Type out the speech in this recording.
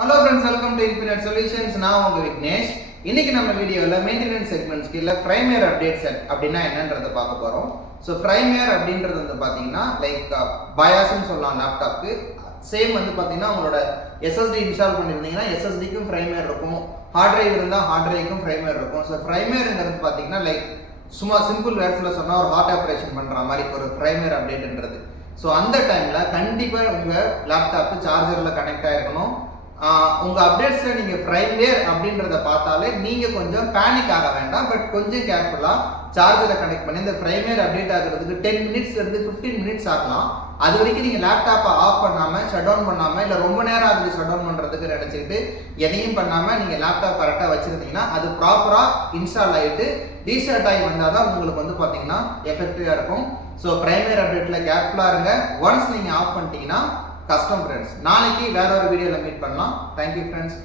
Hello friends, welcome to Infinite Solutions. நான் உங்க விக்னேஷ். இன்னைக்கு நம்ம வீடியோல மெயின்டெனன்ஸ் செக்மெண்ட்ஸ் கீழ firmware update set அப்படினா என்னன்றதை பார்க்க போறோம். சோ firmware அப்படின்றது வந்து பாத்தீங்கன்னா லைக் BIOS னு சொல்லலாம் லேப்டாப்க்கு. சேம் வந்து பாத்தீங்கன்னா உங்களோட SSD இன்ஸ்டால் பண்ணிருந்தீங்கன்னா SSD க்கும் firmware இருக்கும். ஹார்ட் டிரைவ் இருந்தா ஹார்ட் டிரைவ்க்கும் firmware இருக்கும். சோ firmwareங்கிறது பாத்தீங்கன்னா லைக் சும்மா சிம்பிள் வேர்ட்ஸ்ல சொன்னா ஒரு ஹார்ட் ஆபரேஷன் பண்ற மாதிரி ஒரு firmware அப்டேட்ன்றது. சோ அந்த டைம்ல கண்டிப்பா உங்க லேப்டாப் சார்ஜர்ல கனெக்ட் ஆயிருக்கணும். உங்க அப்டேட்ஸ்ல நீங்க firmware அப்படின்றத பார்த்தாலே நீங்க கொஞ்சம் பேனிக் ஆக வேண்டாம். பட் கொஞ்சம் கேர்ஃபுல்லா சார்ஜரை கனெக்ட் பண்ணி இந்த firmware அப்டேட் ஆகிறதுக்கு 10 மினிட்ஸ்ல இருந்து 15 மினிட்ஸ் ஆகலாம். அது வரைக்கும் நீங்க லேப்டாப்பை ஆஃப் பண்ணாம ஷட் டவுன் பண்ணாம இல்ல ரொம்ப நேரம் ஆகுது ஷட் டவுன் பண்றதுக்கு நினைச்சிட்டு எதையும் பண்ணாம நீங்க லேப்டாப் கரெக்டா வச்சிருந்தீங்கன்னா அது ப்ராப்பரா இன்ஸ்டால் ஆயிட்டு ரீஸ்டார்ட் ஆகி வந்தாதான் உங்களுக்கு வந்து பாத்தீங்கன்னா எஃபெக்டிவா இருக்கும். ஸோ firmware அப்டேட்ல கேர்ஃபுல்லா இருங்க. ஒன்ஸ் நீங்க ஆஃப் பண்ணிட்டீங்கன்னா கஷ்டம் ஃப்ரெண்ட்ஸ். நாளைக்கு வேற ஒரு வீடியோல மீட் பண்ணலாம். Thank you friends.